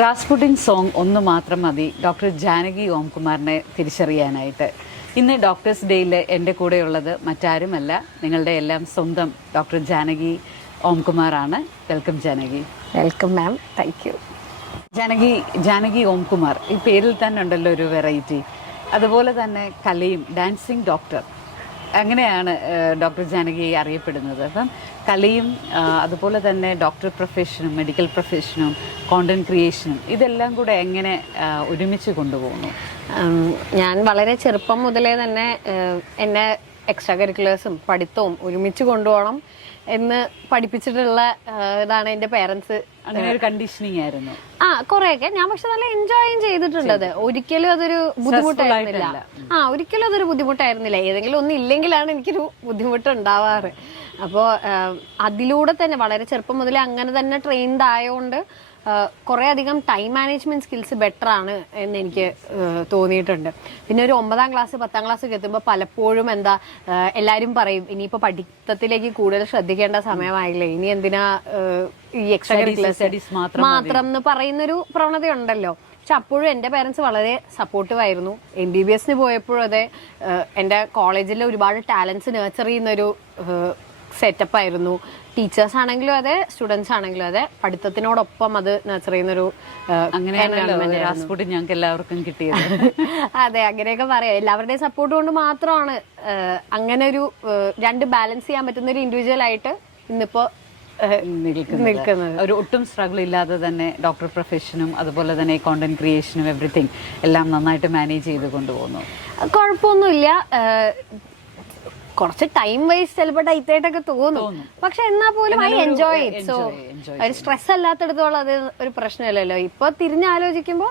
Rasputin song ഒന്ന് മാത്രം മതി ഡോക്ടർ ജാനകി ഓംകുമാറിനെ തിരിച്ചറിയാനായിട്ട്. ഇന്ന് ഡോക്ടേഴ്സ് ഡേയിൽ എൻ്റെ കൂടെയുള്ളത് മറ്റാരുമല്ല, നിങ്ങളുടെ എല്ലാം സ്വന്തം ഡോക്ടർ ജാനകി ഓംകുമാറാണ്. Welcome Janaki. Welcome ma'am, thank you. Janaki Omkumar, ഈ പേരിൽ തന്നെ ഉണ്ടല്ലോ ഒരു വെറൈറ്റി. അതുപോലെ തന്നെ കലയും ഡാൻസിങ് ഡോക്ടർ, അങ്ങനെയാണ് ഡോക്ടർ ജാനകി അറിയപ്പെടുന്നത്. അപ്പം കലയും അതുപോലെ തന്നെ ഡോക്ടർ പ്രൊഫഷനും മെഡിക്കൽ പ്രൊഫഷനും കോണ്ടന്റ് ക്രിയേഷനും ഇതെല്ലാം കൂടെ എങ്ങനെ ഒരുമിച്ച് കൊണ്ടുപോകുന്നു? ഞാൻ വളരെ ചെറുപ്പം മുതലേ തന്നെ എന്നെ എക്സ്ട്രാ കരിക്കുലേഴ്സും പഠിത്തവും ഒരുമിച്ച് കൊണ്ടുപോകണം എന്ന് പഠിപ്പിച്ചിട്ടുള്ള ഇതാണ് എൻ്റെ പേരൻസ്. അങ്ങനെ ഒരു കണ്ടീഷനിങ് ആയിരുന്നു. കുറെയൊക്കെ ഞാൻ പക്ഷെ നല്ല എൻജോയും ചെയ്തിട്ടുണ്ട്. അത് ഒരിക്കലും അതൊരു ബുദ്ധിമുട്ടായിരുന്നില്ല. ഒരിക്കലും അതൊരു ബുദ്ധിമുട്ടായിരുന്നില്ല. ഏതെങ്കിലും ഒന്നും ഇല്ലെങ്കിലാണ് എനിക്കൊരു ബുദ്ധിമുട്ട് ഉണ്ടാവാറ്. അപ്പോൾ അതിലൂടെ തന്നെ വളരെ ചെറുപ്പം മുതലേ അങ്ങനെ തന്നെ ട്രെയിൻഡ് ആയതുകൊണ്ട് കുറേ അധികം ടൈം മാനേജ്മെന്റ് സ്കിൽസ് ബെറ്റർ ആണ് എന്ന് എനിക്ക് തോന്നിയിട്ടുണ്ട്. പിന്നെ ഒരു 9ാം ക്ലാസ് 10ാം ക്ലാസ് ഒക്കെ എത്തുമ്പോൾ പലപ്പോഴും എല്ലാവരും പറയും ഇനിയിപ്പോൾ പഠിത്തത്തിലേക്ക് കൂടുതൽ ശ്രദ്ധിക്കേണ്ട സമയമായില്ലേ, ഇനി എന്തിനാ ഈ എക്സ്ട്രാ കരിക്കുലർ മാത്രം എന്ന് പറയുന്നൊരു പ്രവണതയുണ്ടല്ലോ. പക്ഷെ അപ്പോഴും എൻ്റെ പേരൻസ് വളരെ സപ്പോർട്ടീവ് ആയിരുന്നു. MBBS പോയപ്പോഴും അതെ, എൻ്റെ കോളേജിൽ ഒരുപാട് ടാലൻസ് നഴ്ച്ചർ ചെയ്യുന്നൊരു സെറ്റപ്പ് ആയിരുന്നു. ടീച്ചേഴ്സ് ആണെങ്കിലും അതെ, സ്റ്റുഡൻസ് ആണെങ്കിലും അതെ, പഠിത്തത്തിനോടൊപ്പം അത് നഴ്ച്ചർ ചെയ്യുന്നൊരു ഞങ്ങൾക്ക് എല്ലാവർക്കും കിട്ടിയത്. അതെ, അങ്ങനെയൊക്കെ പറയാം. എല്ലാവരുടെയും സപ്പോർട്ട് കൊണ്ട് മാത്രമാണ് അങ്ങനെ ഒരു രണ്ട് ബാലൻസ് ചെയ്യാൻ പറ്റുന്ന ഒരു ഇൻഡിവിജ്വൽ ആയിട്ട് ഇന്നിപ്പോ നിൽക്കുന്നത്. ഒരു ഒട്ടും സ്ട്രഗിൾ ഇല്ലാതെ തന്നെ ഡോക്ടർ പ്രൊഫഷനും അതുപോലെ തന്നെ കോണ്ടന്റ് ക്രിയേഷനും എവറിത്തിങ് എല്ലാം നന്നായിട്ട് മാനേജ് ചെയ്ത് കൊണ്ടുപോകുന്നു. കുഴപ്പമൊന്നുമില്ല. കുറച്ച് ടൈം വൈസ് ചിലപ്പോൾ ടൈറ്റായിട്ടൊക്കെ തോന്നും, പക്ഷെ എന്നാൽ പോലും ഐ എൻജോയ് ഇറ്റ്. സോ ഒരു സ്ട്രെസ് അല്ലാത്തടത്തോളം അത് ഒരു പ്രശ്നമില്ലല്ലോ. ഇപ്പൊ തിരിഞ്ഞാലോചിക്കുമ്പോൾ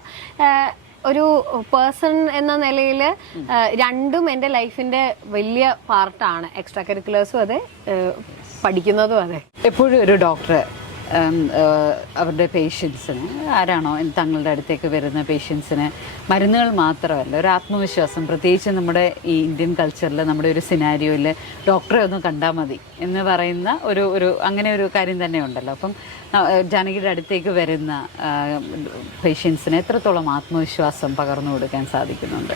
ഒരു പേഴ്സൺ എന്ന നിലയിൽ രണ്ടും എൻ്റെ ലൈഫിന്റെ വലിയ പാർട്ടാണ്. എക്സ്ട്രാ കരിക്കുലേഴ്സും അതെ, പഠിക്കുന്നതും അതെ. എപ്പോഴും ഒരു ഡോക്ടർ അവരുടെ പേഷ്യൻസിന്, ആരാണോ തങ്ങളുടെ അടുത്തേക്ക് വരുന്ന പേഷ്യൻസിന് മരുന്നുകൾ മാത്രമല്ല, ഒരു ആത്മവിശ്വാസം, പ്രത്യേകിച്ച് നമ്മുടെ ഈ ഇന്ത്യൻ കൾച്ചറിൽ നമ്മുടെ ഒരു സിനാരിയോയിൽ ഡോക്ടറെ ഒന്ന് കണ്ടാൽ മതി എന്ന് പറയുന്ന ഒരു അങ്ങനെ ഒരു കാര്യം തന്നെ ഉണ്ടല്ലോ. അപ്പം ജാനകിയുടെ അടുത്തേക്ക് വരുന്ന പേഷ്യൻസിന് എത്രത്തോളം ആത്മവിശ്വാസം പകർന്നു കൊടുക്കാൻ സാധിക്കുന്നുണ്ട്?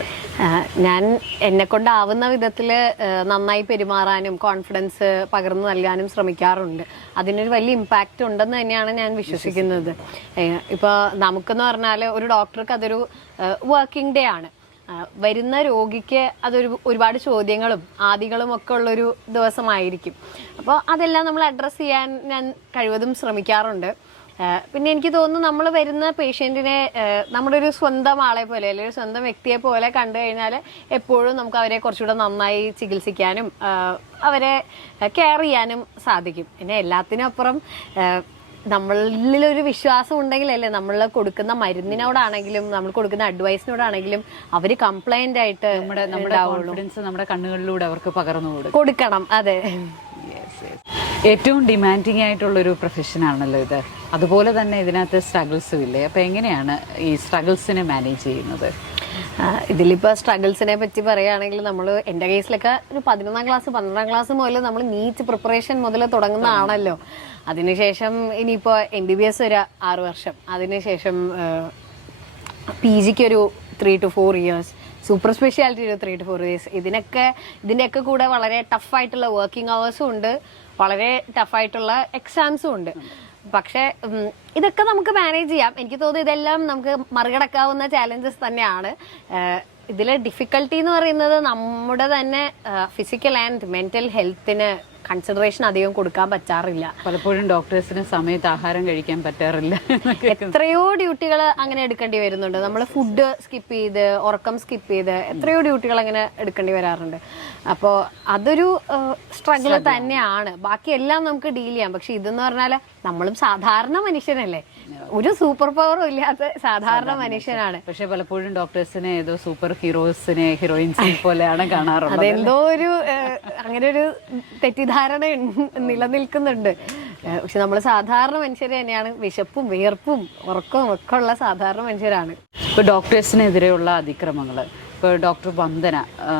ഞാൻ എന്നെ കൊണ്ടാവുന്ന വിധത്തിൽ നന്നായി പെരുമാറാനും കോൺഫിഡൻസ് പകർന്നു നൽകാനും ശ്രമിക്കാറുണ്ട്. അതിനൊരു വലിയ ഇമ്പാക്റ്റ് ഉണ്ടെന്ന് തന്നെയാണ് ഞാൻ വിശ്വസിക്കുന്നത്. ഇപ്പോൾ നമുക്കെന്ന് പറഞ്ഞാൽ ഒരു ഡോക്ടർക്ക് അതൊരു വർക്കിംഗ് ഡേ ആണ്. വരുന്ന രോഗിക്ക് ഒരുപാട് ചോദ്യങ്ങളും ആദികളും ഒക്കെ ഉള്ളൊരു ദിവസമായിരിക്കും. അപ്പോൾ അതെല്ലാം നമ്മൾ അഡ്രസ്സ് ചെയ്യാൻ ഞാൻ കഴിവതും ശ്രമിക്കാറുണ്ട്. പിന്നെ എനിക്ക് തോന്നുന്നു നമ്മൾ വരുന്ന പേഷ്യൻറ്റിനെ നമ്മുടെ ഒരു സ്വന്തം ആളെ പോലെ അല്ലെങ്കിൽ ഒരു സ്വന്തം വ്യക്തിയെ പോലെ കണ്ടു കഴിഞ്ഞാൽ എപ്പോഴും നമുക്ക് അവരെ കുറച്ചുകൂടെ നന്നായി ചികിത്സിക്കാനും അവരെ കെയർ ചെയ്യാനും സാധിക്കും. പിന്നെ എല്ലാത്തിനും അപ്പുറം നമ്മളിലൊരു വിശ്വാസം ഉണ്ടെങ്കിലല്ലേ നമ്മൾ കൊടുക്കുന്ന മരുന്നിനോടാണെങ്കിലും നമ്മൾ കൊടുക്കുന്ന അഡ്വൈസിനോടാണെങ്കിലും അവർ കംപ്ലൈന്റ് ആയിട്ട് നമ്മുടെ കണ്ണുകളിലൂടെ അവർക്ക് പകർന്നു കൊടുക്കണം. അതെ, ഏറ്റവും ഡിമാൻഡിങ് ആയിട്ടുള്ളൊരു പ്രൊഫഷനാണല്ലോ ഇത്. അതുപോലെ തന്നെ ഇതിനകത്ത് സ്ട്രഗിൾസും ഇല്ലേ? അപ്പോൾ എങ്ങനെയാണ് ഈ സ്ട്രഗിൾസിനെ മാനേജ് ചെയ്യുന്നത്? ഇതിലിപ്പോൾ സ്ട്രഗിൾസിനെ പറ്റി പറയുകയാണെങ്കിൽ നമ്മൾ എൻ്റെ കേസിലൊക്കെ ഒരു 11ാം ക്ലാസ് 12ാം ക്ലാസ് മുതൽ നമ്മൾ നീറ്റ് പ്രിപ്പറേഷൻ മുതൽ തുടങ്ങുന്നതാണല്ലോ. അതിനുശേഷം ഇനിയിപ്പോൾ MBBS ഒരു 6 വർഷം, അതിനുശേഷം PGക്ക് ഒരു 3 to 4 years, സൂപ്പർ സ്പെഷ്യാലിറ്റി ഒരു 3 to 4 years. ഇതിൻ്റെയൊക്കെ കൂടെ വളരെ ടഫായിട്ടുള്ള വർക്കിംഗ് അവേഴ്സും ഉണ്ട്, വളരെ ടഫായിട്ടുള്ള എക്സാംസും ഉണ്ട്. പക്ഷെ ഇതൊക്കെ നമുക്ക് മാനേജ് ചെയ്യാം. എനിക്ക് തോന്നുന്നു ഇതെല്ലാം നമുക്ക് മറികടക്കാവുന്ന ചാലഞ്ചസ് തന്നെയാണ്. ഇതിലെ ഡിഫിക്കൽട്ടി എന്ന് പറയുന്നത് നമ്മുടെ തന്നെ ഫിസിക്കൽ ആൻഡ് മെന്റൽ ഹെൽത്തിന് കൺസിഡറേഷൻ അധികം കൊടുക്കാൻ പറ്റാറില്ല. പലപ്പോഴും ഡോക്ടേഴ്സിന് സമയത്ത് ആഹാരം കഴിക്കാൻ പറ്റാറില്ല. എത്രയോ ഡ്യൂട്ടികൾ അങ്ങനെ എടുക്കേണ്ടി വരുന്നുണ്ട്. നമ്മൾ ഫുഡ് സ്കിപ്പ് ചെയ്ത്, ഉറക്കം സ്കിപ്പ് ചെയ്ത് എത്രയോ ഡ്യൂട്ടികൾ അങ്ങനെ എടുക്കേണ്ടി വരാറുണ്ട്. അപ്പോൾ അതൊരു സ്ട്രഗിൾ തന്നെയാണ്. ബാക്കിയെല്ലാം നമുക്ക് ഡീൽ ചെയ്യാം. പക്ഷെ ഇതെന്ന് പറഞ്ഞാൽ നമ്മളും സാധാരണ മനുഷ്യനല്ലേ, ഒരു സൂപ്പർ പവറും ഇല്ലാത്ത സാധാരണ മനുഷ്യനാണ്. പക്ഷെ പലപ്പോഴും ഡോക്ടേഴ്സിനെ ഏതോ സൂപ്പർ ഹീറോസിനെ ഹീറോയിൻസിനെ പോലെയാണ് കാണാറുള്ളത്. അതെന്തോ ഒരു അങ്ങനെ ഒരു തെറ്റിദ്ധാരണ നിലനിൽക്കുന്നുണ്ട്. പക്ഷെ നമ്മൾ സാധാരണ മനുഷ്യർ തന്നെയാണ്. വിശപ്പും വിയർപ്പും ഉറക്കവും ഒക്കെ ഉള്ള സാധാരണ മനുഷ്യരാണ്. ഇപ്പോൾ ഡോക്ടേഴ്സിനെതിരെയുള്ള അതിക്രമങ്ങൾ ഇപ്പോൾ ഡോക്ടർ വന്ദന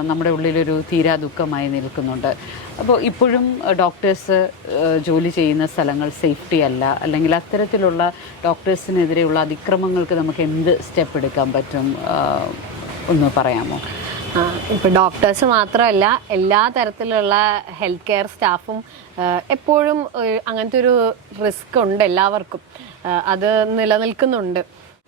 നമ്മുടെ ഉള്ളിലൊരു തീരാ ദുഃഖമായി നിൽക്കുന്നുണ്ട്. അപ്പോൾ ഇപ്പോഴും ഡോക്ടേഴ്സ് ജോലി ചെയ്യുന്ന സ്ഥലങ്ങൾ സേഫ്റ്റി അല്ല, അല്ലെങ്കിൽ അത്തരത്തിലുള്ള ഡോക്ടേഴ്സിനെതിരെയുള്ള അതിക്രമങ്ങൾക്ക് നമുക്ക് എന്ത് സ്റ്റെപ്പ് എടുക്കാൻ പറ്റും, ഒന്ന് പറയാമോ? ഇപ്പോൾ ഡോക്ടേഴ്സ് മാത്രമല്ല, എല്ലാ തരത്തിലുള്ള ഹെൽത്ത് കെയർ സ്റ്റാഫും എപ്പോഴും അങ്ങനത്തെ ഒരു റിസ്ക് ഉണ്ട് എല്ലാവർക്കും, അത് നിലനിൽക്കുന്നുണ്ട്.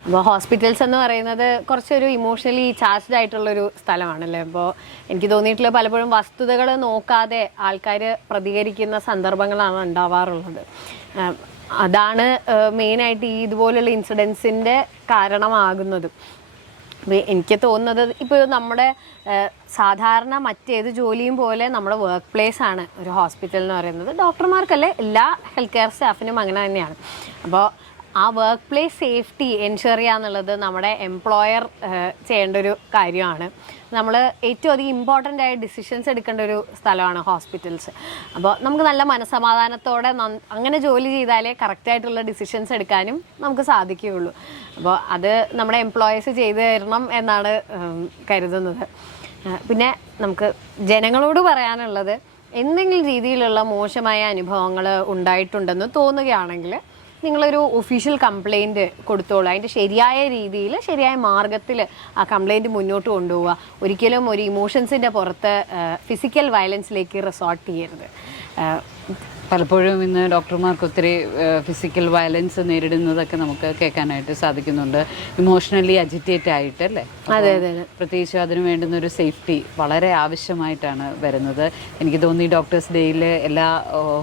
അപ്പോൾ ഹോസ്പിറ്റൽസ് എന്ന് പറയുന്നത് കുറച്ചൊരു ഇമോഷണലി ചാർജ്ഡ് ആയിട്ടുള്ളൊരു സ്ഥലമാണല്ലേ. അപ്പോൾ എനിക്ക് തോന്നിയിട്ടുള്ള പലപ്പോഴും വസ്തുതകൾ നോക്കാതെ ആൾക്കാർ പ്രതികരിക്കുന്ന സന്ദർഭങ്ങളാണ് ഉണ്ടാവാറുള്ളത്. അതാണ് മെയിനായിട്ട് ഈ ഇതുപോലുള്ള ഇൻസിഡൻസിൻ്റെ കാരണമാകുന്നത്. എനിക്ക് തോന്നുന്നത് ഇപ്പോൾ നമ്മുടെ സാധാരണ മറ്റേത് ജോലിയും പോലെ നമ്മുടെ വർക്ക് പ്ലേസ് ആണ് ഒരു ഹോസ്പിറ്റൽ എന്ന് പറയുന്നത്. ഡോക്ടർമാർക്കല്ലേ, എല്ലാ ഹെൽത്ത് കെയർ സ്റ്റാഫിനും അങ്ങനെ തന്നെയാണ്. അപ്പോൾ ആ വർക്ക് പ്ലേസ് സേഫ്റ്റി എൻഷുർ ചെയ്യുക എന്നുള്ളത് നമ്മുടെ എംപ്ലോയർ ചെയ്യേണ്ട ഒരു കാര്യമാണ്. നമ്മൾ ഏറ്റവും അധികം ഇമ്പോർട്ടൻ്റ് ആയ ഡിസിഷൻസ് എടുക്കേണ്ട ഒരു സ്ഥലമാണ് ഹോസ്പിറ്റൽസ്. അപ്പോൾ നമുക്ക് നല്ല മനസ്സമാധാനത്തോടെ അങ്ങനെ ജോലി ചെയ്താലേ കറക്റ്റായിട്ടുള്ള ഡിസിഷൻസ് എടുക്കാനും നമുക്ക് സാധിക്കുകയുള്ളൂ. അപ്പോൾ അത് നമ്മുടെ എംപ്ലോയീസ് ചെയ്തു തരണം എന്നാണ് കരുതുന്നത്. പിന്നെ നമുക്ക് ജനങ്ങളോട് പറയാനുള്ളത്, എന്തെങ്കിലും രീതിയിലുള്ള മോശമായ അനുഭവങ്ങൾ ഉണ്ടായിട്ടുണ്ടെന്ന് തോന്നുകയാണെങ്കിൽ നിങ്ങളൊരു ഒഫീഷ്യൽ കംപ്ലയിൻറ്റ് കൊടുത്തോളൂ. അതിൻ്റെ ശരിയായ രീതിയിൽ ശരിയായ മാർഗത്തിൽ ആ കംപ്ലയിൻറ്റ് മുന്നോട്ട് കൊണ്ടുപോവുക. ഒരിക്കലും ഒരു ഇമോഷൻസിൻ്റെ പുറത്ത് ഫിസിക്കൽ വയലൻസിലേക്ക് റിസോർട്ട് ചെയ്യരുത്. പലപ്പോഴും ഇന്ന് ഡോക്ടർമാർക്ക് ഒത്തിരി ഫിസിക്കൽ വയലൻസ് നേരിടുന്നതൊക്കെ നമുക്ക് കേൾക്കാനായിട്ട് സാധിക്കുന്നുണ്ട്, ഇമോഷണലി അജിറ്റേറ്റ് ആയിട്ട് അല്ലേ. അതെ അതെ അതെ. പ്രത്യേകിച്ച് അതിന് വേണ്ടുന്ന ഒരു സേഫ്റ്റി വളരെ ആവശ്യമായിട്ടാണ് വരുന്നത്. എനിക്ക് തോന്നി ഡോക്ടേഴ്സ് ഡേയിൽ എല്ലാ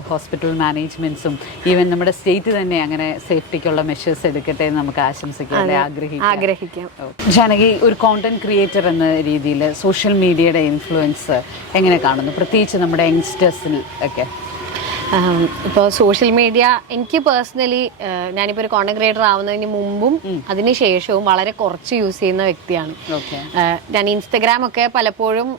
ഹോസ്പിറ്റൽ മാനേജ്മെൻറ്റ്സും ഈവൻ നമ്മുടെ സ്റ്റേറ്റ് തന്നെ അങ്ങനെ സേഫ്റ്റിക്കുള്ള മെഷേഴ്സ് എടുക്കട്ടെ എന്ന് നമുക്ക് ആശംസിക്കാം അല്ലെ, ആഗ്രഹിക്കാം. ജാനകി, ഒരു കോണ്ടന്റ് ക്രിയേറ്റർ എന്ന രീതിയിൽ സോഷ്യൽ മീഡിയയുടെ ഇൻഫ്ലുവൻസ് എങ്ങനെ കാണുന്നു, പ്രത്യേകിച്ച് നമ്മുടെ യങ്സ്റ്റേഴ്സിൽ ഒക്കെ? ഇപ്പോൾ സോഷ്യൽ മീഡിയ എനിക്ക് പേഴ്സണലി, ഞാനിപ്പോൾ ഒരു കോണ്ടന്റ് ക്രിയേറ്റർ ആവുന്നതിന് മുമ്പും അതിന് ശേഷവും വളരെ കുറച്ച് യൂസ് ചെയ്യുന്ന വ്യക്തിയാണ്. ഞാൻ ഇൻസ്റ്റഗ്രാം ഒക്കെ പലപ്പോഴും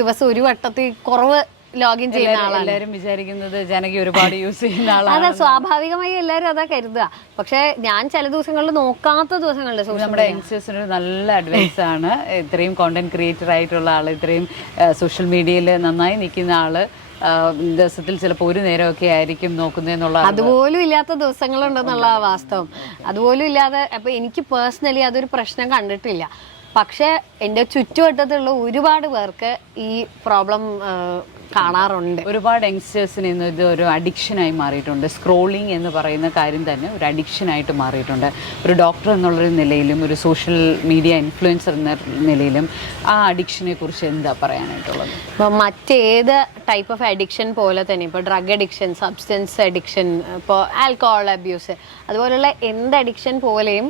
ദിവസം ഒരു വട്ടത്തിൽ കുറവ് ലോഗിൻ ചെയ്യുന്ന ആളാണ്. എല്ലാവരും വിചാരിക്കുന്നത് ജാനകി ഒരുപാട് യൂസ് ചെയ്യുന്ന ആളാണ്. അതെ, സ്വാഭാവികമായി എല്ലാവരും അതാ കരുതുക. പക്ഷെ ഞാൻ ചില ദിവസങ്ങളിൽ നോക്കാത്ത ദിവസങ്ങളിൽ നമ്മുടെ യങ്സ്റ്റേഴ്സിന് നല്ല അഡ്വൈസ് ആണ്. ഇത്രയും കോണ്ടന്റ് ക്രിയേറ്റർ ആയിട്ടുള്ള ആള്, ഇത്രയും സോഷ്യൽ മീഡിയയിൽ നന്നായി നിൽക്കുന്ന ആള് ദിവസത്തിൽ ചിലപ്പോൾ ഒരു നേരമൊക്കെ ആയിരിക്കും നോക്കുന്നതെന്നുള്ള, അതുപോലും ഇല്ലാത്ത ദിവസങ്ങളുണ്ടെന്നുള്ള വാസ്തവം. അതുപോലും ഇല്ലാതെ, അപ്പോൾ എനിക്ക് പേഴ്സണലി അതൊരു പ്രശ്നം കണ്ടിട്ടില്ല. പക്ഷേ എൻ്റെ ചുറ്റുവട്ടത്തുള്ള ഒരുപാട് പേർക്ക് ഈ പ്രോബ്ലം കാണാറുണ്ട്. ഒരുപാട് യങ്സ്റ്റേഴ്സിന് ഇന്ന് ഇത് ഒരു അഡിക്ഷനായി മാറിയിട്ടുണ്ട്. സ്ക്രോളിംഗ് എന്ന് പറയുന്ന കാര്യം തന്നെ ഒരു അഡിക്ഷനായിട്ട് മാറിയിട്ടുണ്ട്. ഒരു ഡോക്ടർ എന്നുള്ളൊരു നിലയിലും ഒരു സോഷ്യൽ മീഡിയ ഇൻഫ്ലുവൻസർ എന്ന നിലയിലും ആ അഡിക്ഷനെ കുറിച്ച് എന്താ പറയാനായിട്ടുള്ളത്? ഇപ്പോൾ മറ്റേത് ടൈപ്പ് ഓഫ് അഡിക്ഷൻ പോലെ തന്നെ, ഇപ്പോൾ ഡ്രഗ് അഡിക്ഷൻ, സബ്സ്റ്റൻസ് അഡിക്ഷൻ, ഇപ്പോൾ ആൽക്കഹോൾ അബ്യൂസ്, അതുപോലുള്ള എന്ത് അഡിക്ഷൻ പോലെയും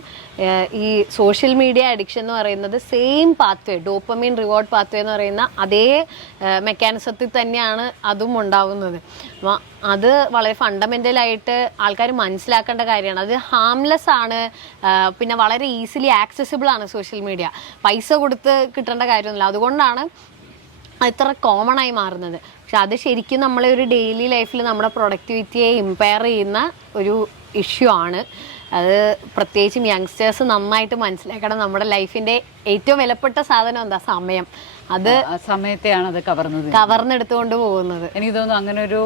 ഈ സോഷ്യൽ മീഡിയ അഡിക്ഷൻ എന്ന് പറയുന്നത് same pathway, dopamine reward pathway എന്ന് പറയുന്ന അതേ മെക്കാനിസത്തിൽ തന്നെയാണ് അതും ഉണ്ടാവുന്നത്. അപ്പോൾ അത് വളരെ ഫണ്ടമെൻ്റലായിട്ട് ആൾക്കാർ മനസ്സിലാക്കേണ്ട കാര്യമാണ്. അത് ഹാംലെസ് ആണ്, പിന്നെ വളരെ ഈസിലി ആക്സസിബിൾ ആണ് സോഷ്യൽ മീഡിയ. പൈസ കൊടുത്ത് കിട്ടേണ്ട കാര്യമൊന്നുമില്ല. അതുകൊണ്ടാണ് ഇത്ര കോമൺ ആയി മാറുന്നത്. പക്ഷെ അത് ശരിക്കും നമ്മളെ ഒരു ഡെയിലി ലൈഫിൽ നമ്മുടെ പ്രൊഡക്ടിവിറ്റിയെ ഇമ്പയർ ചെയ്യുന്ന ഒരു ഇഷ്യൂ ആണ്. അത് പ്രത്യേകിച്ചും യങ്സ്റ്റേഴ്സ് നന്നായിട്ട് മനസ്സിലാക്കണം. നമ്മുടെ ലൈഫിൻ്റെ ഏറ്റവും വിലപ്പെട്ട സാധനം എന്താ? സമയം. അത് സമയത്തെയാണ് അത് കവർന്നെടുത്തുകൊണ്ട് പോകുന്നത്. എനിക്ക് തോന്നുന്നു അങ്ങനെ ഒരു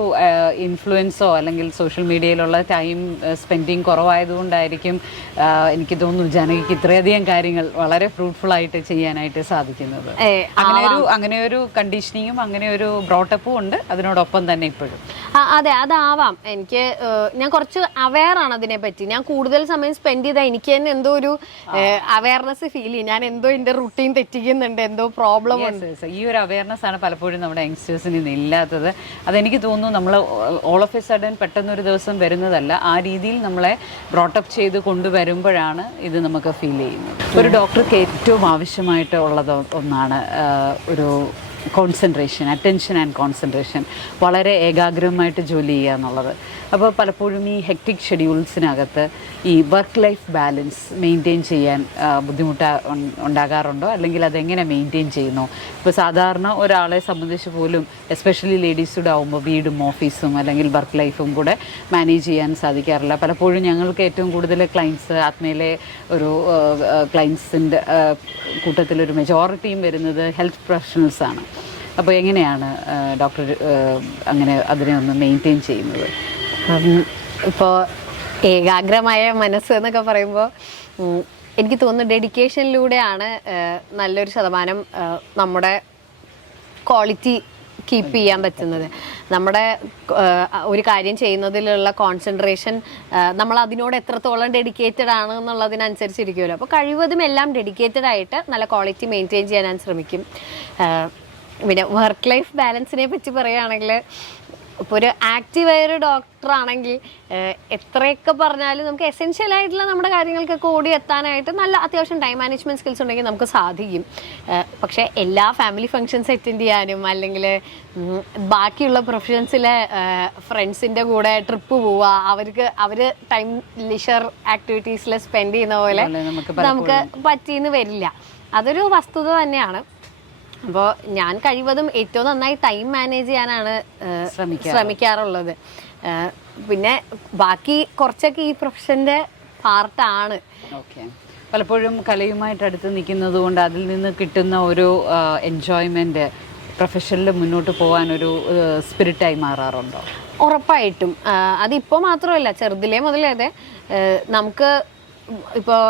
ഇൻഫ്ലുവൻസോ അല്ലെങ്കിൽ സോഷ്യൽ മീഡിയയിലുള്ള ടൈം സ്പെൻഡിങ് കുറവായതുകൊണ്ടായിരിക്കും എനിക്ക് തോന്നുന്നു ജാനകിക്ക് ഇത്രയധികം കാര്യങ്ങൾ വളരെ ഫ്രൂട്ട്ഫുൾ ആയിട്ട് ചെയ്യാനായിട്ട് സാധിക്കുന്നത്. അങ്ങനെ ഒരു കണ്ടീഷനിങ്ങും അങ്ങനെ ഒരു ബ്രോട്ടപ്പും ഉണ്ട് അതിനോടൊപ്പം തന്നെ ഇപ്പോഴും. അതെ, അതാവാം. ഞാൻ കുറച്ച് അവെയർ ആണ് അതിനെപ്പറ്റി. ഞാൻ കൂടുതൽ സമയം സ്പെൻഡ് ചെയ്താൽ എനിക്ക് തന്നെ എന്തോ ഒരു അവയർനെസ് ഫീൽ ചെയ്യും. ഞാൻ എന്തോ എൻ്റെ റുട്ടീൻ തെറ്റിക്കുന്നുണ്ട്, എന്തോ പ്രോബ്ലം ഉണ്ട്. ഈ ഒരു അവയർനെസ് ആണ് പലപ്പോഴും നമ്മുടെ യങ്സ്റ്റേഴ്സിന് ഇന്ന് ഇല്ലാത്തത്. അതെനിക്ക് തോന്നുന്നു നമ്മൾ ഓൾ ഓഫ് എ സഡൻ പെട്ടെന്നൊരു ദിവസം വരുന്നതല്ല, ആ രീതിയിൽ നമ്മളെ ബ്രോട്ടപ്പ് ചെയ്ത് കൊണ്ടുവരുമ്പോഴാണ് ഇത് നമുക്ക് ഫീൽ ചെയ്യുന്നത്. ഒരു ഡോക്ടർക്ക് ഏറ്റവും ആവശ്യമായിട്ട് ഉള്ളത് ഒന്നാണ് ഒരു കോൺസെൻട്രേഷൻ, അറ്റൻഷൻ ആൻഡ് കോൺസെൻട്രേഷൻ, വളരെ ഏകാഗ്രമായിട്ട് ജോലി ചെയ്യുക എന്നുള്ളത്. അപ്പോൾ പലപ്പോഴും ഈ ഹെക്ടിക് ഷെഡ്യൂൾസിനകത്ത് ഈ വർക്ക് ലൈഫ് ബാലൻസ് മെയിൻറ്റെയിൻ ചെയ്യാൻ ബുദ്ധിമുട്ട് ഉണ്ടാകാറുണ്ടോ, അല്ലെങ്കിൽ അതെങ്ങനെ മെയിൻറ്റെയിൻ ചെയ്യുന്നു? ഇപ്പോൾ സാധാരണ ഒരാളെ സംബന്ധിച്ച് പോലും എസ്പെഷ്യലി ലേഡീസുടെ ആകുമ്പോൾ വീടും ഓഫീസും അല്ലെങ്കിൽ വർക്ക് ലൈഫും കൂടെ മാനേജ് ചെയ്യാൻ സാധിക്കാറില്ല. പലപ്പോഴും ഞങ്ങൾക്ക് ഏറ്റവും കൂടുതൽ ക്ലയൻസ്, ആത്മയിലെ ഒരു ക്ലയൻസിൻ്റെ കൂട്ടത്തിലൊരു മെജോറിറ്റിയും വരുന്നത് ഹെൽത്ത് പ്രൊഫഷണൽസാണ്. അപ്പോൾ എങ്ങനെയാണ് ഡോക്ടർ അങ്ങനെ അതിനെ ഒന്ന് മെയിൻറ്റെയിൻ ചെയ്യുന്നത്? ഇപ്പോൾ ഏകാഗ്രമായ മനസ്സ് എന്നൊക്കെ പറയുമ്പോൾ എനിക്ക് തോന്നുന്നു ഡെഡിക്കേഷനിലൂടെയാണ് നല്ലൊരു ശതമാനം നമ്മുടെ ക്വാളിറ്റി കീപ്പ് ചെയ്യാൻ പറ്റുന്നത്. നമ്മുടെ ഒരു കാര്യം ചെയ്യുന്നതിലുള്ള കോൺസെൻട്രേഷൻ നമ്മൾ അതിനോട് എത്രത്തോളം ഡെഡിക്കേറ്റഡ് ആണ് എന്നുള്ളതിനനുസരിച്ചിരിക്കുമല്ലോ. അപ്പോൾ കഴിവതും എല്ലാം ഡെഡിക്കേറ്റഡ് ആയിട്ട് നല്ല ക്വാളിറ്റി മെയിൻറ്റെയിൻ ചെയ്യാൻ ഞാൻ ശ്രമിക്കും. പിന്നെ വർക്ക് ലൈഫ് ബാലൻസിനെ പറ്റി പറയുകയാണെങ്കിൽ, ഇപ്പോൾ ഒരു ആക്റ്റീവായ ഒരു ഡോക്ടറാണെങ്കിൽ എത്രയൊക്കെ പറഞ്ഞാലും നമുക്ക് എസെൻഷ്യൽ ആയിട്ടുള്ള നമ്മുടെ കാര്യങ്ങൾക്കൊക്കെ ഓടി എത്താനായിട്ട് നല്ല അത്യാവശ്യം ടൈം മാനേജ്മെൻറ്റ് സ്കിൽസ് ഉണ്ടെങ്കിൽ നമുക്ക് സാധിക്കും. പക്ഷേ എല്ലാ ഫാമിലി ഫങ്ഷൻസ് അറ്റൻഡ് ചെയ്യാനും അല്ലെങ്കിൽ ബാക്കിയുള്ള പ്രൊഫഷൻസിലെ ഫ്രണ്ട്സിൻ്റെ കൂടെ ട്രിപ്പ് പോവുക, അവർ ടൈം ലിഷർ ആക്ടിവിറ്റീസിൽ സ്പെൻഡ് ചെയ്യുന്ന പോലെ നമുക്ക് പറ്റിയെന്ന് വരില്ല. അതൊരു വസ്തുത തന്നെയാണ്. അപ്പോൾ ഞാൻ കഴിവതും ഏറ്റവും നന്നായി ടൈം മാനേജ് ചെയ്യാനാണ് ശ്രമിക്കാറുള്ളത്. പിന്നെ ബാക്കി കുറച്ചൊക്കെ ഈ പ്രൊഫഷൻ്റെ പാർട്ടാണ്. ഓക്കെ. പലപ്പോഴും കലയുമായിട്ട് അടുത്ത് നിൽക്കുന്നത് കൊണ്ട് അതിൽ നിന്ന് കിട്ടുന്ന ഒരു എൻജോയ്മെൻറ്റ് പ്രൊഫഷനിൽ മുന്നോട്ട് പോകാനൊരു സ്പിരിറ്റായി മാറാറുണ്ടോ? ഉറപ്പായിട്ടും. അതിപ്പോൾ മാത്രമല്ല, ചെറുതിലേ മുതലേ അതെ. നമുക്ക് ഇപ്പോൾ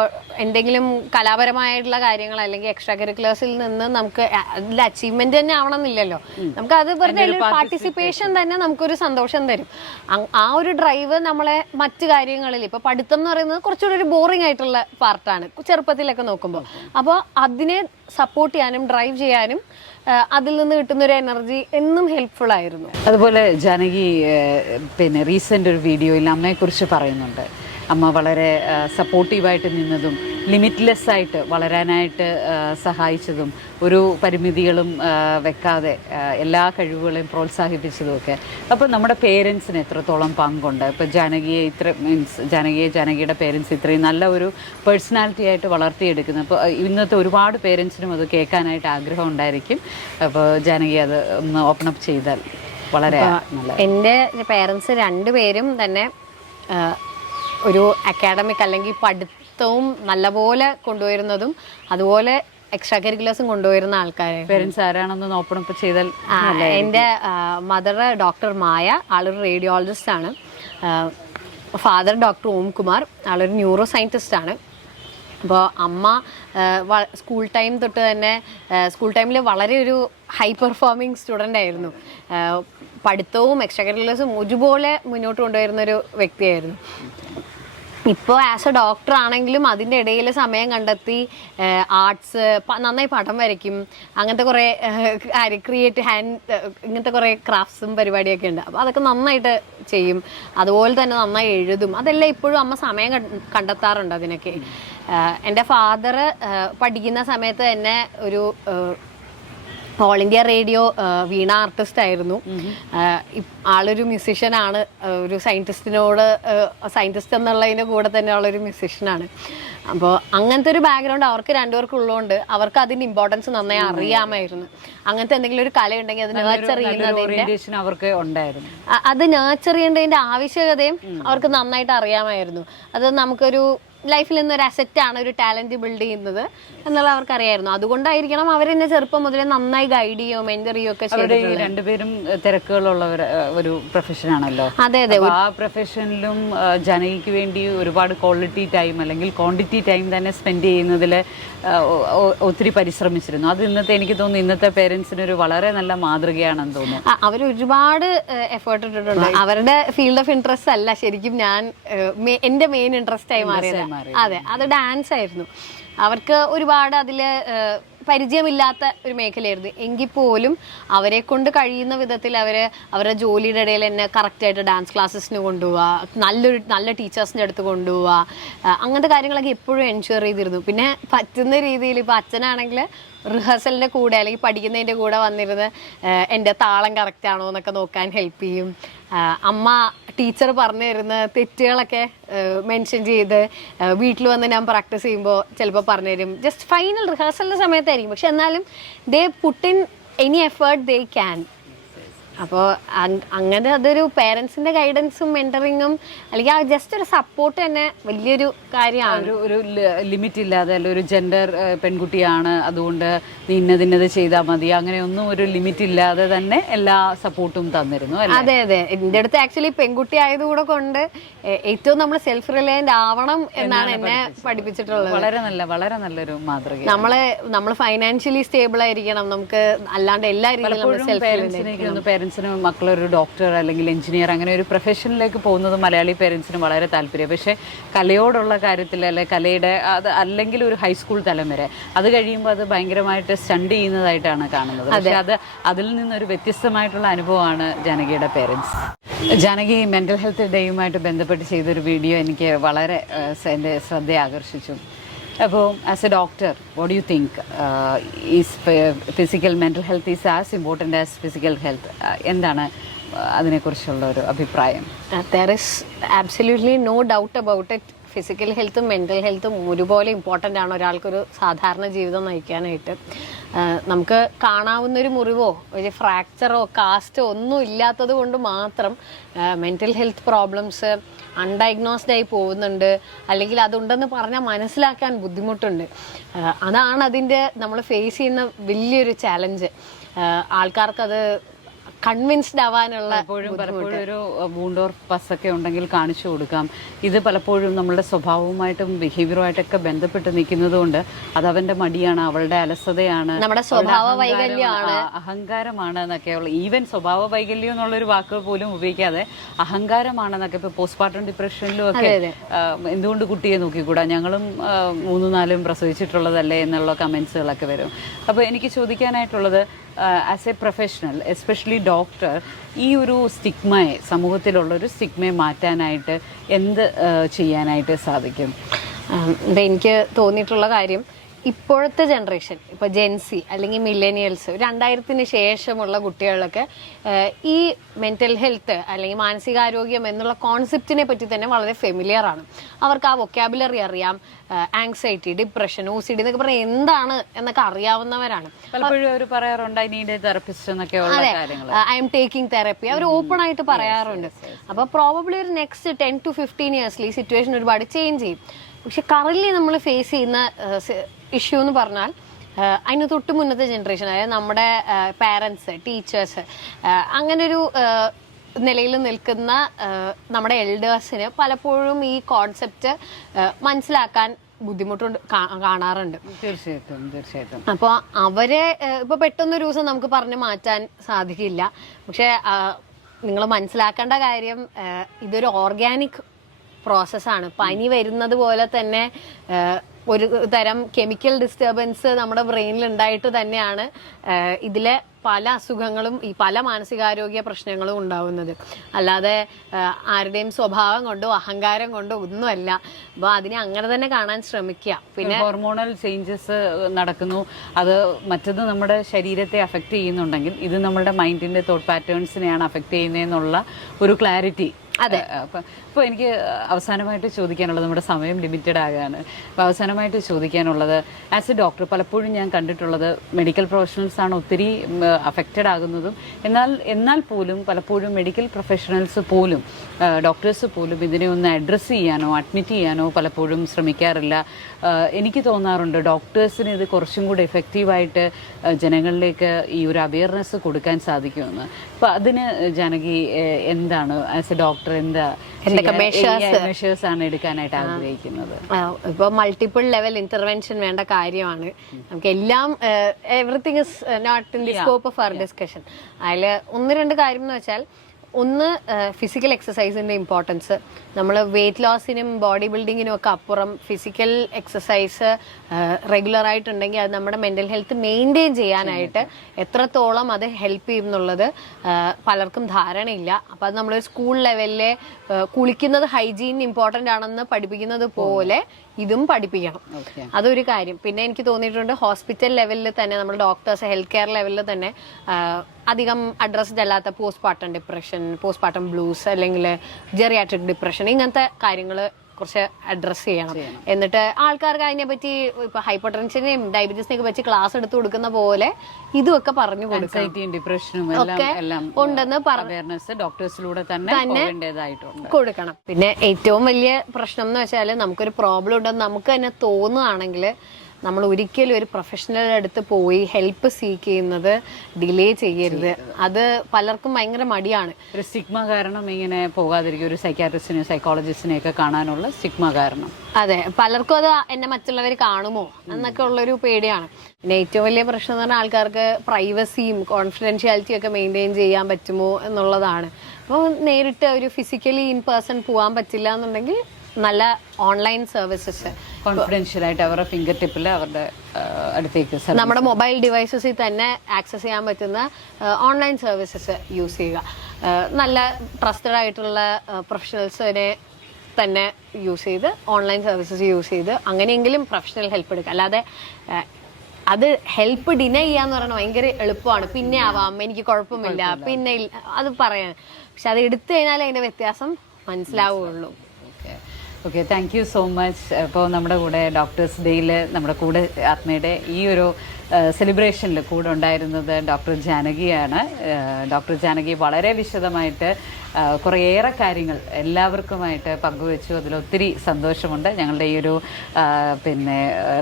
എന്തെങ്കിലും കലാപരമായിട്ടുള്ള കാര്യങ്ങൾ അല്ലെങ്കിൽ എക്സ്ട്രാ കരിക്കുലേഴ്സിൽ നിന്ന് നമുക്ക് അതിൽ അച്ചീവ്മെന്റ് തന്നെ ആവണമെന്നില്ലല്ലോ. നമുക്ക് അത് വെറുതെ പാർട്ടിസിപ്പേഷൻ തന്നെ നമുക്കൊരു സന്തോഷം തരും. ആ ഒരു ഡ്രൈവ് നമ്മളെ മറ്റു കാര്യങ്ങളിൽ, ഇപ്പോൾ പഠിത്തം എന്ന് പറയുന്നത് കുറച്ചുകൂടി ഒരു ബോറിംഗ് ആയിട്ടുള്ള പാർട്ടാണ് ചെറുപ്പത്തിലൊക്കെ നോക്കുമ്പോൾ. അപ്പോൾ അതിനെ സപ്പോർട്ട് ചെയ്യാനും ഡ്രൈവ് ചെയ്യാനും അതിൽ നിന്ന് കിട്ടുന്നൊരു എനർജി എന്നും ഹെൽപ്ഫുൾ ആയിരുന്നു. അതുപോലെ ജാനകി പിന്നെ റീസെൻ്റ് ഒരു വീഡിയോയിൽ അമ്മയെക്കുറിച്ച് പറയുന്നുണ്ട്. അമ്മ വളരെ സപ്പോർട്ടീവായിട്ട് നിന്നതും ലിമിറ്റ്ലെസ് ആയിട്ട് വളരാനായിട്ട് സഹായിച്ചതും ഒരു പരിമിതികളും വെക്കാതെ എല്ലാ കഴിവുകളെയും പ്രോത്സാഹിപ്പിച്ചതുമൊക്കെ. അപ്പോൾ നമ്മുടെ പേരൻസിന് എത്രത്തോളം പങ്കുണ്ട്? ഇപ്പോൾ ജാനകിയുടെ പേരൻസ് ഇത്രയും നല്ല ഒരു പേഴ്സണാലിറ്റി ആയിട്ട് വളർത്തിയെടുക്കുന്നത്. അപ്പോൾ ഇന്നത്തെ ഒരുപാട് പേരൻസിനും അത് കേൾക്കാനായിട്ട് ആഗ്രഹം ഉണ്ടായിരിക്കും. അപ്പോൾ ജാനകി അത് ഒന്ന് ഓപ്പൺ അപ്പ് ചെയ്താൽ വളരെ നല്ല. എൻ്റെ പേരൻസ് രണ്ടുപേരും തന്നെ ഒരു അക്കാഡമിക് അല്ലെങ്കിൽ പഠിത്തവും നല്ലപോലെ കൊണ്ടുവരുന്നതും അതുപോലെ എക്സ്ട്രാ കരിക്കുലേഴ്സും കൊണ്ടുവരുന്ന ആൾക്കാരാണ്. പേരൻസ് ആരാണെന്ന് ഓപ്പൺ അപ്പ് ചെയ്താൽ? എൻ്റെ മദർ ഡോക്ടർ മായ, ആളൊരു റേഡിയോളജിസ്റ്റ് ആണ്. ഫാദർ ഡോക്ടർ ഓംകുമാർ, ആളൊരു ന്യൂറോ സയൻറ്റിസ്റ്റ് ആണ്. അപ്പോൾ അമ്മ സ്കൂൾ ടൈം തൊട്ട് തന്നെ സ്കൂൾ ടൈമിൽ വളരെ ഒരു ഹൈ പെർഫോമിങ് സ്റ്റുഡൻ്റ് ആയിരുന്നു. പഠിത്തവും എക്സ്ട്രാ കരിക്കുലേഴ്സും ഒരുപോലെ മുന്നോട്ട് കൊണ്ടുവരുന്നൊരു വ്യക്തിയായിരുന്നു. ഇപ്പോൾ ആസ് എ ഡോക്ടർ ആണെങ്കിലും അതിൻ്റെ ഇടയിൽ സമയം കണ്ടെത്തി ആർട്സ്, നന്നായി പടം വരയ്ക്കും, അങ്ങനത്തെ കുറേ ഇങ്ങനത്തെ കുറേ ക്രാഫ്റ്റ്സും പരിപാടിയൊക്കെ ഉണ്ട്. അപ്പോൾ അതൊക്കെ നന്നായിട്ട് ചെയ്യും. അതുപോലെ തന്നെ നന്നായി എഴുതും. അതെല്ലാം ഇപ്പോഴും അമ്മ സമയം കണ്ടെത്താറുണ്ട് അതിനൊക്കെ. എൻ്റെ ഫാദർ പഠിക്കുന്ന സമയത്ത് തന്നെ ഒരു ഓൾ ഇന്ത്യ റേഡിയോ വീണ ആർട്ടിസ്റ്റ് ആയിരുന്നു. ആളൊരു മ്യൂസിഷ്യനാണ്. ഒരു സയൻറ്റിസ്റ്റ് എന്നുള്ളതിൻ്റെ കൂടെ തന്നെ ആളൊരു മ്യൂസിഷ്യനാണ്. അപ്പോൾ അങ്ങനത്തെ ഒരു ബാക്ക്ഗ്രൗണ്ട് അവർക്ക് രണ്ടുപേർക്കും ഉള്ളതുകൊണ്ട് അവർക്ക് അതിൻ്റെ ഇമ്പോർട്ടൻസ് നന്നായി അറിയാമായിരുന്നു. അങ്ങനത്തെ എന്തെങ്കിലും ഒരു കല ഉണ്ടെങ്കിൽ അത് നേച്ചർ ചെയ്യുന്നതിൻ്റെ അവർക്ക് ഉണ്ടായിരുന്നു. അത് നേച്ചർ ചെയ്യേണ്ടതിൻ്റെ ആവശ്യകതയും അവർക്ക് നന്നായിട്ട് അറിയാമായിരുന്നു. അത് നമുക്കൊരു ലൈഫിൽ നിന്നൊരു അസെറ്റാണ് ഒരു ടാലന്റ് ബിൽഡ് ചെയ്യുന്നത് എന്നുള്ള അവർക്കറിയായിരുന്നു. അതുകൊണ്ടായിരിക്കണം അവരെന്നെ ചെറുപ്പം മുതലേ നന്നായി ഗൈഡ് ചെയ്യുകയോ മെന്റർ ചെയ്യുകയോ ഒക്കെ ചെയ്തിട്ടുള്ളത്. രണ്ടുപേരും തിരക്കുകളുള്ള ഒരു പ്രൊഫഷനാണല്ലോ. അതെ അതെ. ആ പ്രൊഫഷനിലും ജനകിക്ക് വേണ്ടി ഒരുപാട് ക്വാളിറ്റി ടൈം അല്ലെങ്കിൽ ക്വാണ്ടിറ്റി ടൈം തന്നെ സ്പെൻഡ് ചെയ്യുന്നതിൽ ഒത്തിരി പരിശ്രമിച്ചിരുന്നു. അത് എനിക്ക് തോന്നുന്നു ഇന്നത്തെ പേരൻസിന് ഒരു വളരെ നല്ല മാതൃകയാണെന്ന് തോന്നുന്നു. അവർ ഒരുപാട് എഫേർട്ട് ഇട്ടിട്ടുണ്ട്. അവരുടെ ഫീൽഡ് ഓഫ് ഇൻട്രസ്റ്റ് അല്ല ശരിക്കും എൻ്റെ മെയിൻ ഇൻട്രസ്റ്റ് ആയി മാറിയത്. അതെ, അത് ഡാൻസ് ആയിരുന്നു. അവർക്ക് ഒരുപാട് അതിൽ പരിചയമില്ലാത്ത ഒരു മേഖലയായിരുന്നു. എങ്കിൽ പോലും അവരെ കൊണ്ട് കഴിയുന്ന വിധത്തിൽ അവരുടെ ജോലിയുടെ ഇടയിൽ തന്നെ കറക്റ്റായിട്ട് ഡാൻസ് ക്ലാസ്സസിന് കൊണ്ടുപോവുക, നല്ല ടീച്ചേഴ്സിൻ്റെ അടുത്ത് കൊണ്ടുപോവുക, അങ്ങനത്തെ കാര്യങ്ങളൊക്കെ എപ്പോഴും എൻഷുർ ചെയ്തിരുന്നു. പിന്നെ പറ്റുന്ന രീതിയിൽ ഇപ്പോൾ അച്ഛനാണെങ്കിൽ റിഹേഴ്സലിൻ്റെ കൂടെ അല്ലെങ്കിൽ പഠിക്കുന്നതിൻ്റെ കൂടെ വന്നിരുന്ന് എൻ്റെ താളം കറക്റ്റ് ആണോ എന്നൊക്കെ നോക്കാൻ ഹെൽപ്പ് ചെയ്യും. അമ്മ ടീച്ചർ പറഞ്ഞു തരുന്ന തെറ്റുകളൊക്കെ മെൻഷൻ ചെയ്ത് വീട്ടിൽ വന്ന് ഞാൻ പ്രാക്ടീസ് ചെയ്യുമ്പോൾ ചിലപ്പോൾ പറഞ്ഞുതരും. ജസ്റ്റ് ഫൈനൽ റിഹേഴ്സലിൻ്റെ സമയത്തായിരിക്കും, പക്ഷെ എന്നാലും they put in any effort they can. അപ്പോൾ അങ്ങനെ അതൊരു പേരൻസിൻ്റെ ഗൈഡൻസും മെൻറ്ററിങ്ങും അല്ലെങ്കിൽ ആ ജസ്റ്റ് ഒരു സപ്പോർട്ട് തന്നെ വലിയൊരു കാര്യമാണ്. ഒരു ലിമിറ്റ് ഇല്ലാതെ, അല്ല ഒരു ജെൻഡർ പെൺകുട്ടിയാണ് അതുകൊണ്ട് ഇന്നത് ചെയ്താൽ മതി, അങ്ങനെയൊന്നും ഒരു ലിമിറ്റ് ഇല്ലാതെ തന്നെ എല്ലാ സപ്പോർട്ടും തന്നിരുന്നു. അതെ അതെ, എൻ്റെ അടുത്ത് ആക്ച്വലി പെൺകുട്ടി ആയതുകൂടെ കൊണ്ട് ഏറ്റവും നമ്മൾ സെൽഫ് റിലയന്റ് ആവണം എന്നാണ് എന്നെ പഠിപ്പിച്ചിട്ടുള്ളത്. വളരെ നല്ലൊരു മാതൃക. നമ്മൾ ഫൈനാൻഷ്യലി സ്റ്റേബിൾ ആയിരിക്കണം, നമുക്ക് അല്ലാണ്ട് എല്ലാ രീതിയിലും പേരൻസിന് മക്കളൊരു ഡോക്ടർ അല്ലെങ്കിൽ എഞ്ചിനീയർ അങ്ങനെ ഒരു പ്രൊഫഷനിലേക്ക് പോകുന്നത് മലയാളി പേരൻസിന് വളരെ താല്പര്യം. പക്ഷേ കലയോടുള്ള കാര്യത്തിൽ, അല്ലെങ്കിൽ കലയുടെ അത് അല്ലെങ്കിൽ ഒരു ഹൈസ്കൂൾ തലം വരെ, അത് കഴിയുമ്പോൾ അത് ഭയങ്കരമായിട്ട് സ്റ്റണ്ട് ചെയ്യുന്നതായിട്ടാണ് കാണുന്നത്. പക്ഷേ അതിൽ നിന്നൊരു വ്യത്യസ്തമായിട്ടുള്ള അനുഭവമാണ് ജാനകിയുടെ പേരൻസ്. ജാനകി മെൻ്റൽ ഹെൽത്ത് ഡേയുമായിട്ട് ബന്ധപ്പെട്ട് ചെയ്തൊരു വീഡിയോ എനിക്ക് വളരെ എൻ്റെ ശ്രദ്ധയെ ആകർഷിച്ചു. അപ്പോൾ as a doctor, what do you think is physical mental health is as important as physical health? എന്താണ് അതിനെക്കുറിച്ചുള്ള ഒരു അഭിപ്രായം? There is absolutely no doubt about it. Physical ഹെൽത്തും മെൻ്റൽ ഹെൽത്തും ഒരുപോലെ ഇമ്പോർട്ടൻ്റ് ആണ് ഒരാൾക്കൊരു സാധാരണ ജീവിതം നയിക്കാനായിട്ട്. നമുക്ക് കാണാവുന്നൊരു മുറിവോ ഒരു ഫ്രാക്ചറോ കാസ്റ്റോ ഒന്നും ഇല്ലാത്തത് കൊണ്ട് മാത്രം മെൻ്റൽ ഹെൽത്ത് പ്രോബ്ലംസ് അൺഡയഗ്നോസ്ഡ് ആയി പോകുന്നുണ്ട്, അല്ലെങ്കിൽ അതുണ്ടെന്ന് പറഞ്ഞാൽ മനസ്സിലാക്കാൻ ബുദ്ധിമുട്ടുണ്ട്. അതാണ് അതിൻ്റെ നമ്മൾ ഫേസ് ചെയ്യുന്ന വലിയൊരു ചാലഞ്ച്. ആൾക്കാർക്കത് കൺവിൻസ്ഡ് ആവാനുള്ള പലപ്പോഴും ഒരു വൂണ്ട് ഓർ പസ്സൊക്കെ ഉണ്ടെങ്കിൽ കാണിച്ചു കൊടുക്കാം. ഇത് പലപ്പോഴും നമ്മളുടെ സ്വഭാവവുമായിട്ടും ബിഹേവിയറുമായിട്ടൊക്കെ ബന്ധപ്പെട്ട് നിൽക്കുന്നത് കൊണ്ട് അത് അവന്റെ മടിയാണ്, അവളുടെ അലസതയാണ്, നമ്മുടെ സ്വഭാവ വൈകല്യമാണ്, അഹങ്കാരമാണ് എന്നൊക്കെയുള്ള, ഈവൻ സ്വഭാവ വൈകല്യം എന്നുള്ളൊരു വാക്കുകൾ പോലും ഉപയോഗിക്കാതെ അഹങ്കാരമാണെന്നൊക്കെ ഇപ്പോൾ പോസ്റ്റ്മോർട്ടം ഡിപ്രഷനിലും ഒക്കെ എന്തുകൊണ്ട് കുട്ടിയെ നോക്കിക്കൂടാ, ഞങ്ങളും 3-4 പ്രസവിച്ചിട്ടുള്ളതല്ലേ എന്നുള്ള കമൻസുകളൊക്കെ വരും. അപ്പോൾ എനിക്ക് ചോദിക്കാനായിട്ടുള്ളത്, as a professional especially doctor, ഈ ഒരു സ്റ്റിഗ്മയെ, സമൂഹത്തിലുള്ളൊരു സ്റ്റിഗ്മയെ മാറ്റാനായിട്ട് എന്ത് ചെയ്യാനായിട്ട് സാധിക്കും? എനിക്ക് തോന്നിയിട്ടുള്ള കാര്യം, ഇപ്പോഴത്തെ ജനറേഷൻ, ഇപ്പോൾ ജെൻസി അല്ലെങ്കിൽ മില്ലേനിയൽസ്, 2000-ന് ശേഷമുള്ള കുട്ടികളൊക്കെ ഈ മെൻ്റൽ ഹെൽത്ത് അല്ലെങ്കിൽ മാനസികാരോഗ്യം എന്നുള്ള കോൺസെപ്റ്റിനെ പറ്റി തന്നെ വളരെ ഫെമിലിയർ ആണ്. അവർക്ക് ആ വൊക്കാബുലറി അറിയാം. ആങ്സൈറ്റി, ഡിപ്രഷൻ, OCD എന്നൊക്കെ പറഞ്ഞാൽ എന്താണ് എന്നൊക്കെ അറിയാവുന്നവരാണ്. പലപ്പോഴും അവർ പറയാറുണ്ട് ഐ നീഡ് എ തെറപ്പിസ്റ്റ് എന്നൊക്കെയുള്ള കാര്യങ്ങൾ. ഐ എം ടേക്കിംഗ് തെറപ്പി അവർ ഓപ്പൺ ആയിട്ട് പറയാറുണ്ട്. അപ്പോൾ പ്രോബബ്ലി ഒരു നെക്സ്റ്റ് 10 to 15 ഇയേഴ്സിൽ ഈ സിറ്റുവേഷൻ ഒരുപാട് ചേഞ്ച് ചെയ്യും. പക്ഷെ കറൻറ്റ്ലി നമ്മൾ ഫേസ് ചെയ്യുന്ന ഇഷ്യൂ എന്ന് പറഞ്ഞാൽ അതിന് തൊട്ട് മുന്നത്തെ ജനറേഷൻ, അതായത് നമ്മുടെ പാരൻസ്, ടീച്ചേഴ്സ്, അങ്ങനൊരു നിലയിൽ നിൽക്കുന്ന നമ്മുടെ എൽഡേഴ്സിന് പലപ്പോഴും ഈ കോൺസെപ്റ്റ് മനസ്സിലാക്കാൻ ബുദ്ധിമുട്ടുണ്ട് കാണാറുണ്ട്. തീർച്ചയായിട്ടും. അപ്പോൾ അവരെ ഇപ്പൊ പെട്ടെന്നൊരു ദിവസം നമുക്ക് പറഞ്ഞു മാറ്റാൻ സാധിക്കില്ല. പക്ഷെ നിങ്ങൾ മനസ്സിലാക്കേണ്ട കാര്യം, ഇതൊരു ഓർഗാനിക് പ്രോസസ്സാണ്. പനി വരുന്നത് പോലെ തന്നെ ഒരു തരം കെമിക്കൽ ഡിസ്റ്റർബൻസ് നമ്മുടെ ബ്രെയിനിൽ ഉണ്ടായിട്ട് തന്നെയാണ് ഇതിലെ പല അസുഖങ്ങളും ഈ പല മാനസികാരോഗ്യ പ്രശ്നങ്ങളും ഉണ്ടാവുന്നത്. അല്ലാതെ ആരുടെയും സ്വഭാവം കൊണ്ടോ അഹങ്കാരം കൊണ്ടോ ഒന്നുമല്ല. അപ്പോൾ അതിനെ അങ്ങനെ തന്നെ കാണാൻ ശ്രമിക്കുക. പിന്നെ ഹോർമോണൽ ചേഞ്ചസ് നടക്കുന്നു, അത് മറ്റത് നമ്മുടെ ശരീരത്തെ അഫക്റ്റ് ചെയ്യുന്നുണ്ടെങ്കിൽ ഇത് നമ്മുടെ മൈൻഡിന്റെ തോട്ട് പാറ്റേൺസിനെയാണ് അഫക്റ്റ് ചെയ്യുന്നതെന്നുള്ള ഒരു ക്ലാരിറ്റി. അതെ. അപ്പോൾ എനിക്ക് അവസാനമായിട്ട് ചോദിക്കാനുള്ളത്, നമ്മുടെ സമയം ലിമിറ്റഡ് ആകാണ്, അപ്പോൾ അവസാനമായിട്ട് ചോദിക്കാനുള്ളത്, ആസ് എ ഡോക്ടർ പലപ്പോഴും ഞാൻ കണ്ടിട്ടുള്ളത് മെഡിക്കൽ പ്രൊഫഷണൽസ് ആണ് ഒത്തിരി അഫക്റ്റഡ് ആകുന്നതും, എന്നാൽ പോലും പലപ്പോഴും മെഡിക്കൽ പ്രൊഫഷണൽസ് പോലും, ഡോക്ടേഴ്സ് പോലും ഇതിനെ ഒന്ന് അഡ്രസ്സ് ചെയ്യാനോ അഡ്മിറ്റ് ചെയ്യാനോ പലപ്പോഴും ശ്രമിക്കാറില്ല. എനിക്ക് തോന്നാറുണ്ട് ഡോക്ടേഴ്സിന് ഇത് കുറച്ചും കൂടി എഫക്റ്റീവായിട്ട് ജനങ്ങളിലേക്ക് ഈ ഒരു അവയർനെസ് കൊടുക്കാൻ സാധിക്കുമെന്ന്. അപ്പോൾ അതിന് ജാനകി എന്താണ് ആസ് എ ഡോക്ടർ എന്തൊക്കെ മെഷേഴ്സ് ആണ് എടുക്കാനായിട്ട് ആഗ്രഹിക്കുന്നത്? ഇപ്പോൾ മൾട്ടിപ്പിൾ ലെവൽ ഇന്റർവെൻഷൻ വേണ്ട കാര്യമാണ്. നമുക്ക് എല്ലാം everything is not in the scope of our discussion. അതിൽ 1-2 കാര്യം എന്ന് വെച്ചാൽ, ഒന്ന് ഫിസിക്കൽ എക്സസൈസിൻ്റെ ഇമ്പോർട്ടൻസ്. നമ്മൾ വെയിറ്റ് ലോസിനും ബോഡി ബിൽഡിങ്ങിനും ഒക്കെ അപ്പുറം ഫിസിക്കൽ എക്സസൈസ് റെഗുലറായിട്ടുണ്ടെങ്കിൽ അത് നമ്മുടെ മെൻ്റൽ ഹെൽത്ത് മെയിൻറ്റെയിൻ ചെയ്യാനായിട്ട് എത്രത്തോളം അത് ഹെൽപ്പ് ചെയ്യും എന്നുള്ളത് പലർക്കും ധാരണയില്ല. അപ്പോൾ അത് നമ്മളൊരു സ്കൂൾ ലെവലിലെ കുളിക്കുന്നത് ഹൈജീൻ ഇമ്പോർട്ടൻ്റ് ആണെന്ന് പഠിപ്പിക്കുന്നത് പോലെ ഇതും പഠിപ്പിക്കണം. അതൊരു കാര്യം. പിന്നെ എനിക്ക് തോന്നിയിട്ടുണ്ട് ഹോസ്പിറ്റൽ ലെവലിൽ തന്നെ നമ്മൾ ഡോക്ടേഴ്സ് ഹെൽത്ത് കെയർ ലെവലിൽ തന്നെ അധികം അഡ്രസ്ഡ് അല്ലാത്ത പോസ്റ്റ്മോർട്ടം ഡിപ്രഷൻ, പോസ്റ്റ്മോർട്ടം ബ്ലൂസ്, അല്ലെങ്കിൽ ജെറിയാട്രിക് ഡിപ്രഷൻ, ഇങ്ങനത്തെ കാര്യങ്ങൾ കുറച്ച് അഡ്രസ്സ് ചെയ്യണം. എന്നിട്ട് ആൾക്കാർക്ക് അതിനെ പറ്റി ഇപ്പൊ ഹൈപ്പർ ടെൻഷനെയും ഡയബറ്റീസിനെയൊക്കെ പറ്റി ക്ലാസ് എടുത്തു കൊടുക്കുന്ന പോലെ ഇതുമൊക്കെ പറഞ്ഞു കൊടുക്കണം. ഡിപ്രഷനും ഉണ്ടെന്ന് ഡോക്ടേഴ്സിലൂടെ തന്നെ കൊടുക്കണം. പിന്നെ ഏറ്റവും വലിയ പ്രശ്നം എന്ന് വെച്ചാൽ നമുക്കൊരു പ്രോബ്ലം ഉണ്ടെന്ന് നമുക്ക് തന്നെ തോന്നുകയാണെങ്കിൽ നമ്മൾ ഒരിക്കലും ഒരു പ്രൊഫഷണൽ അടുത്ത് പോയി ഹെൽപ്പ് സീക്ക് ചെയ്യുന്നത് ഡിലേ ചെയ്യരുത്. അത് പലർക്കും ഭയങ്കര മടിയാണ്. ഒരു സ്റ്റിഗ്മ കാരണം ഇങ്ങനെ പോകാതിരിക്കും, ഒരു സൈക്കാട്രിസ്റ്റിനെയോ സൈക്കോളജിസ്റ്റിനെയോ ഒക്കെ കാണാനുള്ള സ്റ്റിഗ്മ കാരണം. അതെ, പലർക്കും അത് എന്നെ മറ്റുള്ളവർ കാണുമോ എന്നൊക്കെ ഉള്ളൊരു പേടിയാണ്. പിന്നെ ഏറ്റവും വലിയ പ്രശ്നം എന്ന് പറഞ്ഞാൽ ആൾക്കാർക്ക് പ്രൈവസിയും കോൺഫിഡൻഷ്യാലിറ്റിയും ഒക്കെ മെയിൻറ്റെയിൻ ചെയ്യാൻ പറ്റുമോ എന്നുള്ളതാണ്. അപ്പോൾ നേരിട്ട് ഒരു ഫിസിക്കലി ഇൻ പേഴ്സൺ പോകാൻ പറ്റില്ല എന്നുണ്ടെങ്കിൽ നല്ല ഓൺലൈൻ സർവീസസ് കോൺഫിഡൻഷ്യൽ ആയിട്ട് അവരുടെ ഫിംഗർ ടിപ്പിൽ അവരുടെ അടുത്തേക്ക് നമ്മുടെ മൊബൈൽ ഡിവൈസസിൽ തന്നെ ആക്സസ് ചെയ്യാൻ പറ്റുന്ന ഓൺലൈൻ സർവീസസ് യൂസ് ചെയ്യുക. നല്ല ട്രസ്റ്റഡ് ആയിട്ടുള്ള പ്രൊഫഷണൽസിനെ തന്നെ യൂസ് ചെയ്ത് ഓൺലൈൻ സർവീസസ് യൂസ് ചെയ്ത് അങ്ങനെയെങ്കിലും പ്രൊഫഷണൽ ഹെൽപ്പ് എടുക്കുക. അല്ലാതെ അത് ഹെൽപ്പ് ഡിനൈ ചെയ്യാന്ന് പറയുന്നത് ഭയങ്കര എളുപ്പമാണ്. പിന്നെ ആവാം, എനിക്ക് കുഴപ്പമില്ല, പിന്നെ അത് പറയാൻ. പക്ഷെ അത് എടുത്തു കഴിഞ്ഞാൽ അതിന്റെ വ്യത്യാസം മനസ്സിലാവുകയുള്ളൂ. Okay, thank you so much. ഇപ്പോൾ നമ്മുടെ കൂടെ ഡോക്ടേഴ്സ് ഡേയിൽ നമ്മുടെ കൂടെ ആത്മയുടെ ഈ ഒരു സെലിബ്രേഷനിൽ കൂടെ ഉണ്ടായിരുന്നത് ഡോക്ടർ ജാനകിയാണ്. ഡോക്ടർ ജാനകി വളരെ വിശദമായിട്ട് കുറേയേറെ കാര്യങ്ങൾ എല്ലാവർക്കുമായിട്ട് പങ്കുവെച്ചു. അതിലൊത്തിരി സന്തോഷമുണ്ട്. ഞങ്ങളുടെ ഈ ഒരു പിന്നെ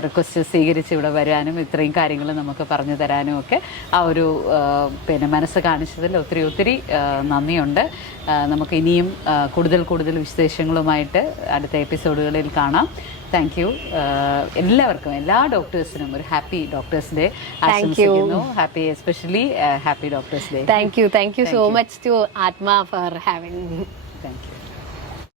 റിക്വസ്റ്റ് സ്വീകരിച്ച് ഇവിടെ വരാനും ഇത്രയും കാര്യങ്ങൾ നമുക്ക് പറഞ്ഞു തരാനും ഒക്കെ ആ ഒരു പിന്നെ മനസ്സ് കാണിച്ചതിൽ ഒത്തിരി ഒത്തിരി നന്ദിയുണ്ട്. നമുക്ക് ഇനിയും കൂടുതൽ വിശേഷങ്ങളുമായിട്ട് അടുത്ത എപ്പിസോഡുകളിൽ കാണാം. Thank you. എല്ലാവർക്കും, എല്ലാ ഡോക്ടേഴ്സിനും ഒരു ഹാപ്പി ഡോക്ടേഴ്സ് ഡേ ആശംസിക്കുന്നു. Happy, especially happy doctors day. Thank you so much to Aathma for having me. Thank U.